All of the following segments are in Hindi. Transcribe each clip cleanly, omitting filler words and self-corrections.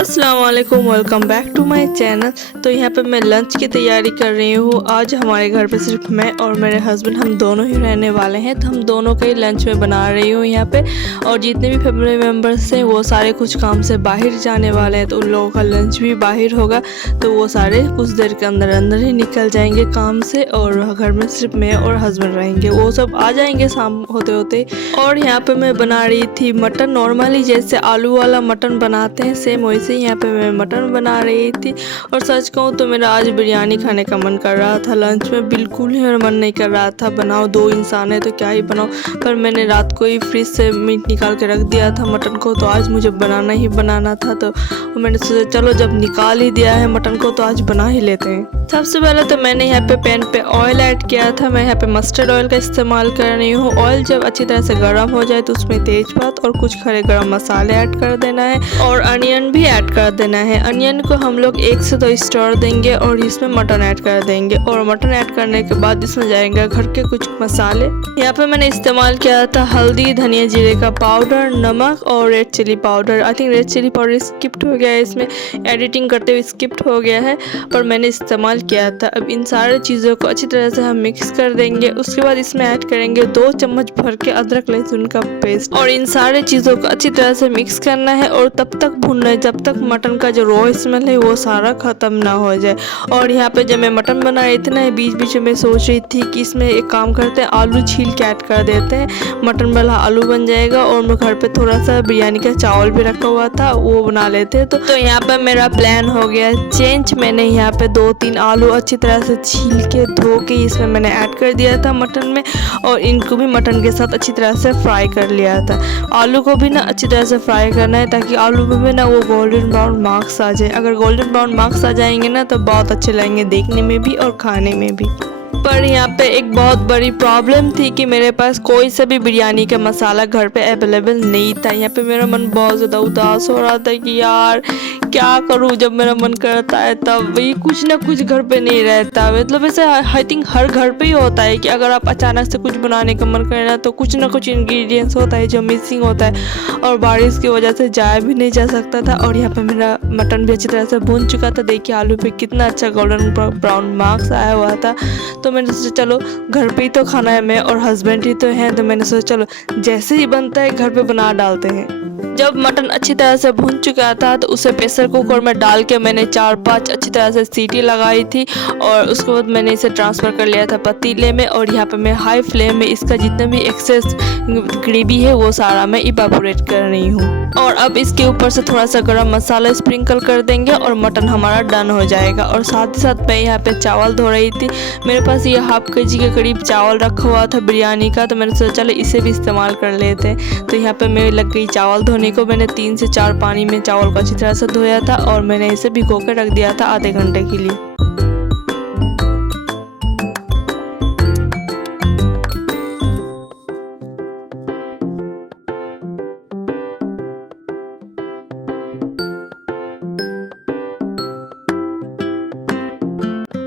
अस्सलाम वालेकुम, welcome back to my channel. तो यहाँ पे मैं लंच की तैयारी कर रही हूँ। आज हमारे घर पे सिर्फ मैं और मेरे हस्बैंड हम दोनों ही रहने वाले हैं, तो हम दोनों का ही लंच में बना रही हूँ यहाँ पे। और जितने भी फैमिली मेम्बर्स हैं वो सारे कुछ काम से बाहर जाने वाले हैं, तो उन लोगों का लंच भी बाहर होगा। तो वो सारे कुछ देर के अंदर अंदर ही निकल जाएंगे काम से, और घर में सिर्फ मैं और हस्बैंड रहेंगे। वो सब आ जाएंगे शाम होते होते। और यहाँ पे मैं बना रही थी मटन। नॉर्मली जैसे आलू वाला मटन बनाते हैं सेम वैसे ही यहाँ पे मैं मटन बना रही थी। और सच कहूँ तो मेरा आज बिरयानी खाने का मन कर रहा था। लंच में बिल्कुल ही मेरा मन नहीं कर रहा था। बनाओ, 2 इंसान है तो क्या ही बनाओ। पर मैंने रात को ही फ्रिज से मीट निकाल के रख दिया था मटन को, तो आज मुझे बनाना ही बनाना था। तो मैंने सोचा चलो जब निकाल ही दिया है मटन को तो आज बना ही लेते हैं। सबसे पहले तो मैंने यहाँ पे पैन पे ऑयल ऐड किया था। मैं यहाँ पे मस्टर्ड ऑयल का इस्तेमाल कर रही हूँ। ऑयल जब अच्छी तरह से गर्म हो जाए तो उसमें तेजपात और कुछ खड़े गरम मसाले ऐड कर देना है, और अनियन भी ऐड कर देना है। अनियन को हम लोग 1 से 2 स्टर देंगे और इसमें मटन ऐड कर देंगे। और मटन ऐड करने के बाद इसमें जाएंगे घर के कुछ मसाले। यहाँ पे मैंने इस्तेमाल किया था हल्दी, धनिया जीरे का पाउडर, नमक और red chili powder. I think red chili powder skipped हो गया है, इसमें एडिटिंग करते हुए स्किप्ट हो गया है, पर मैंने इस्तेमाल किया था। अब इन सारे चीज़ों को अच्छी तरह से हम मिक्स कर देंगे। उसके बाद इसमें ऐड करेंगे 2 चम्मच भर के अदरक लहसुन का पेस्ट, और इन सारे चीज़ों को अच्छी तरह से मिक्स करना है। और तब तक भूनना है जब तक मटन का जो रॉ स्मेल है वो सारा ख़त्म ना हो जाए। और यहाँ पे जब मैं मटन बना रही थी ना, बीच बीच में सोच रही थी कि इसमें एक काम करते हैं, आलू छील के ऐड कर देते हैं, मटन वाला आलू बन जाएगा। और मैं घर पे थोड़ा सा बिरयानी का चावल भी रखा हुआ था, वो बना लेते हैं। तो यहाँ पर मेरा प्लान हो गया चेंज। मैंने यहाँ पे 2-3 आलू अच्छी तरह से छील के धो के इसमें मैंने ऐड कर दिया था मटन में, और इनको भी मटन के साथ अच्छी तरह से फ्राई कर लिया था। आलू को भी ना अच्छी तरह से फ्राई करना है ताकि आलू में ना वो गोल्डन ब्राउन मार्क्स आ जाए। अगर गोल्डन ब्राउन मार्क्स आ जाएंगे ना तो बहुत अच्छे लगेंगे देखने में भी और खाने में भी। पर यहाँ पे एक बहुत बड़ी प्रॉब्लम थी कि मेरे पास कोई सा भी बिरयानी का मसाला घर पे अवेलेबल नहीं था। यहाँ पे मेरा मन बहुत ज़्यादा उदास हो रहा था कि यार क्या करूँ, जब मेरा मन करता है तब वही कुछ ना कुछ घर पे नहीं रहता। मतलब ऐसे आई थिंक हर घर पे ही होता है कि अगर आप अचानक से कुछ बनाने का मन करे ना तो कुछ ना कुछ इंग्रेडिएंट्स होता है जो मिसिंग होता है, और बारिश की वजह से जाया भी नहीं जा सकता था। और यहाँ पे मेरा मटन भी अच्छी तरह से भून चुका था। देखिए आलू पे कितना अच्छा गोल्डन ब्राउन मार्क्स आया हुआ था। तो मैंने सोचा चलो घर पे ही तो खाना है, मैं और हस्बैंड ही तो हैं, तो मैंने सोचा चलो जैसे ही बनता है घर पे बना डालते हैं। जब मटन अच्छी तरह से भून चुका था तो उसे प्रेशर कुकर में डाल के मैंने 4-5 अच्छी तरह से सीटी लगाई थी, और उसके बाद मैंने इसे ट्रांसफ़र कर लिया था पतीले में। और यहाँ पे मैं हाई फ्लेम में इसका जितना भी एक्सेस ग्रेवी है वो सारा मैं इवापोरेट कर रही हूँ। और अब इसके ऊपर से थोड़ा सा गरम मसाला स्प्रिंकल कर देंगे और मटन हमारा डन हो जाएगा। और साथ ही साथ मैं यहाँ पे चावल धो रही थी। मेरे पास ये ½ kg के करीब चावल रखा हुआ था बिरयानी का, तो मैंने सोचा चलो इसे भी इस्तेमाल कर लेते हैं। तो यहाँ पे मैं लग गई चावल धोने को। मैंने 3 से 4 पानी में चावल को अच्छी तरह से धोया था, और मैंने इसे भिगो कर रख दिया था आधे घंटे के लिए।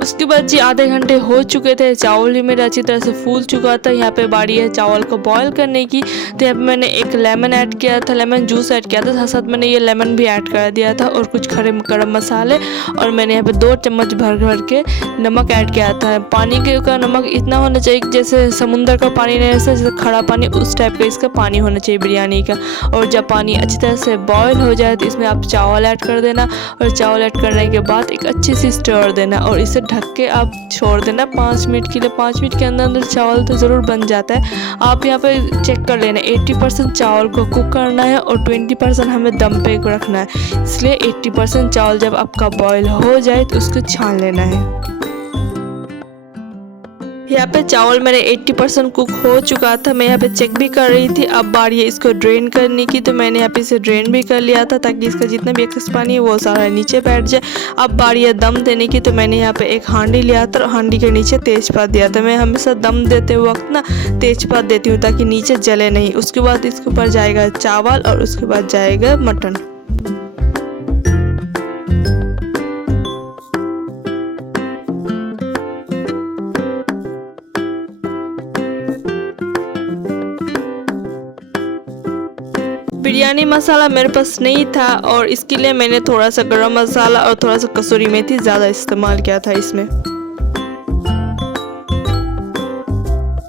उसके बाद जी आधे घंटे हो चुके थे, चावल भी मेरा अच्छी तरह से फूल चुका था। यहाँ पे बारी है चावल को बॉईल करने की। तो यहाँ पे मैंने एक लेमन ऐड किया था, लेमन जूस ऐड किया था, साथ साथ मैंने ये लेमन भी ऐड कर दिया था, और कुछ खड़े गरम मसाले। और मैंने यहाँ पे 2 चम्मच भर के नमक ऐड किया था। पानी का नमक इतना होना चाहिए कि जैसे समुंदर का पानी नहीं रहता, जैसे खड़ा पानी उस टाइप का इसका पानी होना चाहिए बिरयानी का। और जब पानी अच्छी तरह से बॉयल हो जाए तो इसमें आप चावल ऐड कर देना, और चावल ऐड करने के बाद एक अच्छी सी स्टर देना, और इसे ढक के आप छोड़ देना 5 मिनट के लिए। 5 मिनट के अंदर अंदर चावल तो ज़रूर बन जाता है। आप यहाँ पे चेक कर लेना, 80% चावल को कुक करना है और 20% हमें दम पे रखना है। इसलिए 80% चावल जब आपका बॉईल हो जाए तो उसको छान लेना है। यहाँ पे चावल मेरे 80% कुक हो चुका था। मैं यहाँ पे चेक भी कर रही थी। अब बारी है इसको ड्रेन करने की, तो मैंने यहाँ पे इसे ड्रेन भी कर लिया था ताकि इसका जितना भी एक्सेस पानी है वो सारा नीचे बैठ जाए। अब बारी है दम देने की, तो मैंने यहाँ पे एक हांडी लिया था और हांडी के नीचे तेज़पात दिया था। मैं हमेशा दम देते वक्त ना तेज़पात देती हूँ ताकि नीचे जले नहीं। उसके बाद इसके ऊपर जाएगा चावल और उसके बाद जाएगा मटन। बिरयानी मसाला मेरे पास नहीं था और इसके लिए मैंने थोड़ा सा गरम मसाला और थोड़ा सा कसूरी मेथी ज़्यादा इस्तेमाल किया था इसमें।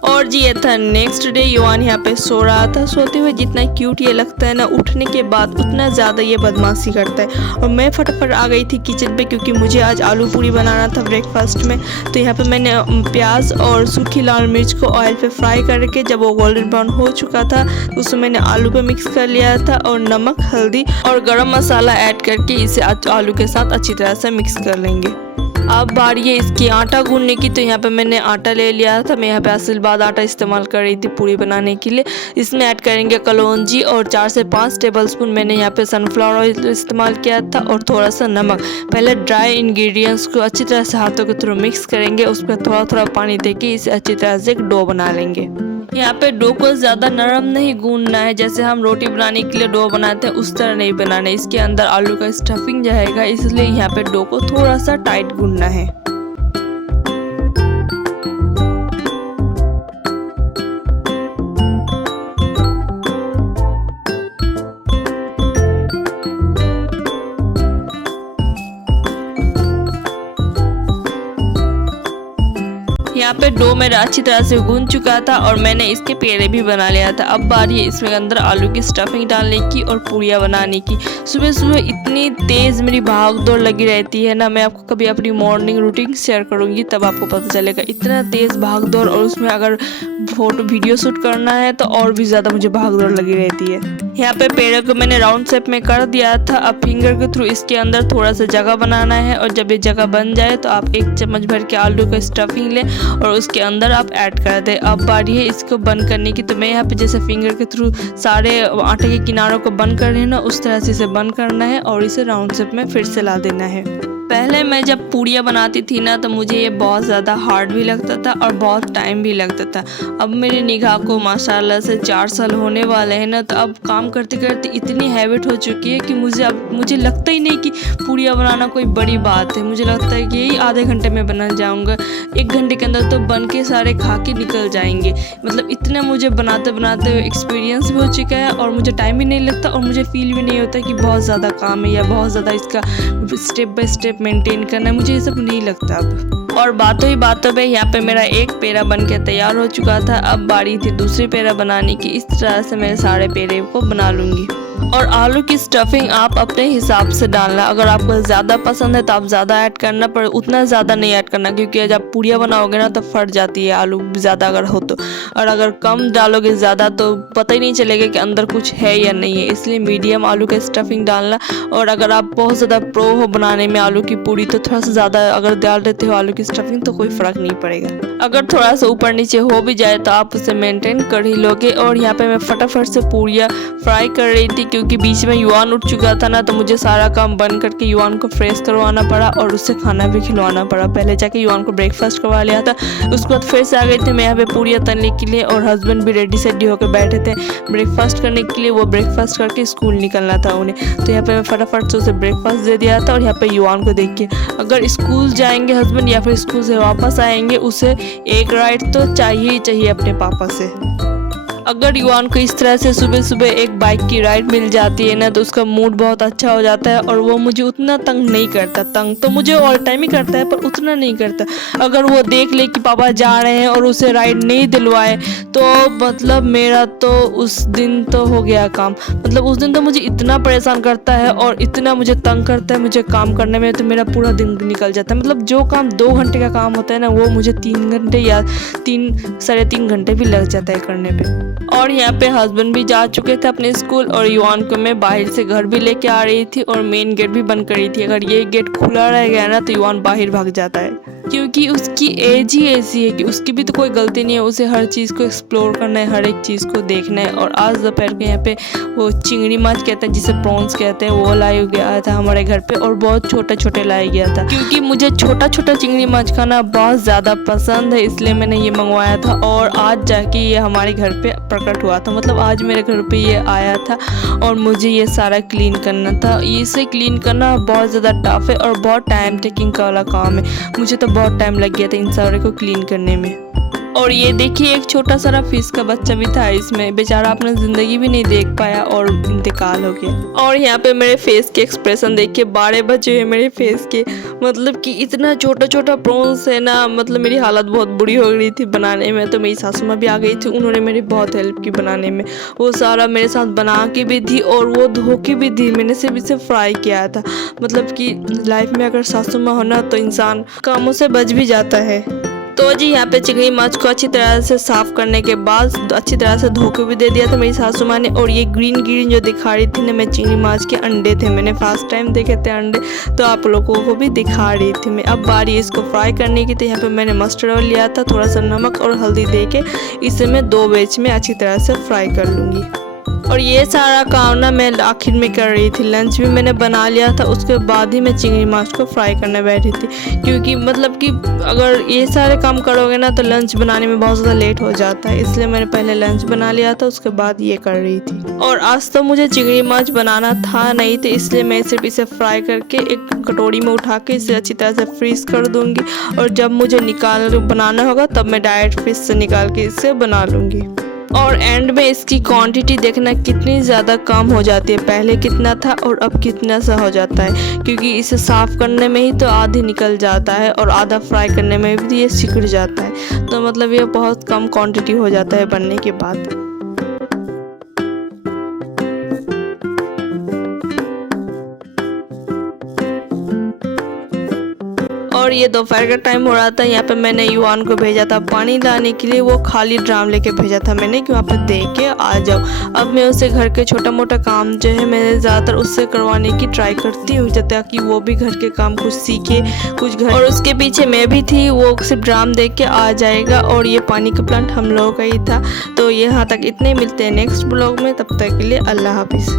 और जी ये था नेक्स्ट डे। युवान यहाँ पे सो रहा था। सोते हुए जितना क्यूट ये लगता है ना, उठने के बाद उतना ज़्यादा ये बदमाशी करता है। और मैं फटाफट आ गई थी किचन पे क्योंकि मुझे आज आलू पूरी बनाना था ब्रेकफास्ट में। तो यहाँ पे मैंने प्याज और सूखी लाल मिर्च को ऑयल पे फ्राई करके जब वो गोल्डन ब्राउन हो चुका था तो उसमें मैंने आलू पे मिक्स कर लिया था और नमक, हल्दी और गरम मसाला ऐड करके इसे आलू के साथ अच्छी तरह से मिक्स कर लेंगे। अब बारी है इसकी आटा गूंदने की। तो यहाँ पे मैंने आटा ले लिया था। मैं यहाँ पे आशीर्वाद आटा इस्तेमाल कर रही थी पूरी बनाने के लिए। इसमें ऐड करेंगे कलौंजी और 4 से 5 टेबलस्पून मैंने यहाँ पे सनफ्लावर ऑयल इस्तेमाल किया था और थोड़ा सा नमक। पहले ड्राई इंग्रेडिएंट्स को अच्छी तरह से हाथों के थ्रू मिक्स करेंगे। उस पर थोड़ा थोड़ा पानी देके इसे अच्छी तरह से एक डो बना लेंगे। यहाँ पे डो को ज़्यादा नरम नहीं गूंदना है, जैसे हम रोटी बनाने के लिए डो बनाते हैं उस तरह नहीं बनाना है। इसके अंदर आलू का स्टफिंग जाएगा, इसलिए यहाँ पे डो को थोड़ा सा टाइट गूंदना है। यहाँ पे डो मेरा अच्छी तरह से गूंद चुका था और मैंने इसके पेड़े भी बना लिया था। अब बारी है इसमें अंदर आलू की स्टफिंग डालने की और पूड़ियाँ बनाने की। सुबह सुबह इतनी तेज़ मेरी भाग दौड़ लगी रहती है ना, मैं आपको कभी अपनी मॉर्निंग रूटीन शेयर करूँगी तब आपको पता चलेगा। इतना तेज़ भाग दौड़, और उसमें अगर फोटो वीडियो शूट करना है तो और भी ज़्यादा मुझे भाग दौड़ लगी रहती है। यहाँ पे पेड़ों को मैंने राउंड शेप में कर दिया था। अब फिंगर के थ्रू इसके अंदर थोड़ा सा जगह बनाना है और जब ये जगह बन जाए तो आप 1 चम्मच भर के आलू का स्टफिंग लें और उसके अंदर आप ऐड कर दें। अब बारी है इसको बंद करने की। तो मैं यहाँ पे जैसे फिंगर के थ्रू सारे आटे के किनारों को बंद कर रही हूँ ना, उस तरह से इसे बंद करना है और इसे राउंड शेप में फिर से ला देना है। पहले मैं जब पूड़ियाँ बनाती थी ना तो मुझे ये बहुत ज़्यादा हार्ड भी लगता था और बहुत टाइम भी लगता था। अब मेरी निगाह को माशाल्लाह से 4 साल होने वाले हैं ना, तो अब काम करते करते इतनी हैबिट हो चुकी है कि मुझे लगता ही नहीं कि पूड़ियाँ बनाना कोई बड़ी बात है। मुझे लगता है कि यही आधे घंटे में बना जाऊँगा, 1 घंटे के अंदर तो बन के सारे खा के निकल जाएंगे। मतलब इतना मुझे बनाते बनाते एक्सपीरियंस भी हो चुका है और मुझे टाइम भी नहीं लगता और मुझे फील भी नहीं होता कि बहुत ज़्यादा काम है या बहुत ज़्यादा इसका स्टेप बाय स्टेप मेंटेन करना है। मुझे ये सब नहीं लगता अब। और बातों ही बातों में यहाँ पे मेरा एक पेड़ा बन के तैयार हो चुका था। अब बारी थी दूसरी पेड़ा बनाने की। इस तरह से मैं सारे पेड़े को बना लूँगी। और आलू की स्टफिंग आप अपने हिसाब से डालना। अगर आपको ज़्यादा पसंद है तो आप ज़्यादा ऐड करना, पर उतना ज़्यादा नहीं ऐड करना क्योंकि जब पूड़ियाँ बनाओगे ना तो फट जाती है आलू ज़्यादा अगर हो तो। और अगर कम डालोगे ज़्यादा तो पता ही नहीं चलेगा कि अंदर कुछ है या नहीं है। इसलिए मीडियम आलू का स्टफिंग डालना। और अगर आप बहुत ज़्यादा प्रो हो बनाने में आलू की पूड़ी तो थोड़ा सा ज़्यादा अगर डाल देते हो आलू की स्टफिंग तो कोई फ़र्क नहीं पड़ेगा। अगर थोड़ा सा ऊपर नीचे हो भी जाए तो आप उसे मेंटेन कर ही लोगे। और यहाँ पे मैं फटाफट से पूड़ियाँ फ्राई कर रही थी क्योंकि बीच में युवान उठ चुका था ना, तो मुझे सारा काम बंद करके युवान को फ्रेश करवाना पड़ा और उससे खाना भी खिलवाना पड़ा। पहले जाके युवान को ब्रेकफास्ट करवा लिया था, उसके बाद फिर से आ गए थे मैं यहाँ पे पूड़ियाँ तलने के लिए। और हस्बैंड भी रेडी सेडी होकर बैठे थे ब्रेकफास्ट करने के लिए। वो ब्रेकफास्ट करके स्कूल निकलना था उन्हें, तो यहाँ पे मैं फटाफट से उसे ब्रेकफास्ट दे दिया था। और यहाँ पे युवान को देख के, अगर स्कूल जाएंगे हस्बैंड या फिर स्कूल से वापस आएंगे, उसे एक राइड तो चाहिए ही चाहिए अपने पापा से। अगर युवान को इस तरह से सुबह सुबह एक बाइक की राइड मिल जाती है ना तो उसका मूड बहुत अच्छा हो जाता है और वो मुझे उतना तंग नहीं करता। तंग तो मुझे ऑल टाइम ही करता है पर उतना नहीं करता। अगर वो देख ले कि पापा जा रहे हैं और उसे राइड नहीं दिलवाए तो मतलब मेरा तो उस दिन तो हो गया काम। मतलब उस दिन तो मुझे इतना परेशान करता है और इतना मुझे तंग करता है मुझे काम करने में, तो मेरा पूरा दिन निकल जाता है। मतलब जो काम 2 घंटे का काम होता है ना वो मुझे 3 घंटे या 3-3.5 घंटे भी लग जाता है करने पे। और यहाँ पे हस्बैंड भी जा चुके थे अपने स्कूल और युवान को मैं बाहर से घर भी लेके आ रही थी और मेन गेट भी बंद कर रही थी। अगर ये गेट खुला रह गया ना तो युवान बाहर भाग जाता है क्योंकि उसकी एज ही ऐसी है कि उसकी भी तो कोई गलती नहीं है। उसे हर चीज़ को एक्सप्लोर करना है, हर एक चीज़ को देखना है। और आज दोपहर के यहाँ पे वो चिंगड़ी माछ कहते हैं जिसे प्रॉन्स कहते हैं, वो लाया गया था हमारे घर पे और बहुत छोटे छोटे लाया गया था क्योंकि मुझे छोटा छोटा चिंगड़ी माछ खाना बहुत ज़्यादा पसंद है, इसलिए मैंने ये मंगवाया था। और आज जाके ये हमारे घर पे प्रकट हुआ था। मतलब आज मेरे घर पे ये आया था और मुझे ये सारा क्लीन करना था। इसे क्लीन करना बहुत ज़्यादा टफ है और बहुत टाइम टेकिंग वाला काम है। मुझे तो बहुत टाइम लग गया था इन सारे को क्लीन करने में। और ये देखिए एक छोटा सा फिश का बच्चा भी था इसमें, बेचारा अपना ज़िंदगी भी नहीं देख पाया और इंतकाल हो गया। और यहाँ पे मेरे फेस के एक्सप्रेशन देखिए, 12 बचे हुए मेरे फेस के, मतलब कि इतना छोटा छोटा प्रॉन्स है ना, मतलब मेरी हालत बहुत बुरी हो गई थी बनाने में। तो मेरी सासू माँ भी आ गई थी, उन्होंने मेरी बहुत हेल्प की बनाने में। वो सारा मेरे साथ बना के भी दी और वो धो के भी दी, मैंने सिर्फ इसे फ्राई किया था। मतलब कि लाइफ में अगर सासू माँ होना तो इंसान कामों से बच भी जाता है। तो जी यहाँ पे चिंगड़ी माछ को अच्छी तरह से साफ करने के बाद अच्छी तरह से धो के भी दे दिया था मेरी सासू माँ ने। और ये ग्रीन ग्रीन जो दिखा रही थी ना, मैं चिंगड़ी माछ के अंडे थे, मैंने फर्स्ट टाइम देखे थे अंडे, तो आप लोगों को भी दिखा रही थी मैं। अब बारी इसको फ्राई करने की, तो यहाँ पे मैंने मस्टर्ड ऑयल लिया था, थोड़ा सा नमक और हल्दी दे के इसे मैं 2 बैच में अच्छी तरह से फ्राई कर लूँगी। और ये सारा काम ना मैं आखिर में कर रही थी। लंच भी मैंने बना लिया था, उसके बाद ही मैं चिंगड़ी माछ को फ्राई करने बैठी थी, क्योंकि मतलब कि अगर ये सारे काम करोगे ना तो लंच बनाने में बहुत ज़्यादा लेट हो जाता है, इसलिए मैंने पहले लंच बना लिया था, उसके बाद ये कर रही थी। और आज तो मुझे चिंगड़ी माछ बनाना था नहीं, तो इसलिए मैं सिर्फ इसे फ्राई करके एक कटोरी में उठा के इसे अच्छी तरह से फ्रीज कर दूँगी, और जब मुझे बनाना होगा तब मैं डायरेक्ट फ्रिज से निकाल के इसे बना लूँगी। और एंड में इसकी क्वांटिटी देखना कितनी ज़्यादा कम हो जाती है, पहले कितना था और अब कितना सा हो जाता है, क्योंकि इसे साफ़ करने में ही तो आधी निकल जाता है और आधा फ्राई करने में भी ये सिकुड़ जाता है। तो मतलब ये बहुत कम क्वांटिटी हो जाता है बनने के बाद। और ये दोपहर का टाइम हो रहा था, यहाँ पे मैंने युवान को भेजा था पानी लाने के लिए, वो खाली ड्राम लेके भेजा था मैंने कि वहाँ पे दे के आ जाओ। अब मैं उसे घर के छोटा मोटा काम जो है मैं ज़्यादातर उससे करवाने की ट्राई करती हूँ, ताकि वो भी घर के काम कुछ सीखे कुछ घर। और उसके पीछे मैं भी थी, वो सिर्फ ड्राम दे के आ जाएगा। और ये पानी का प्लांट हम लोगों का ही था। तो यहाँ तक इतने, मिलते हैं नेक्स्ट ब्लॉग में, तब तक के लिए अल्लाह हाफिज़।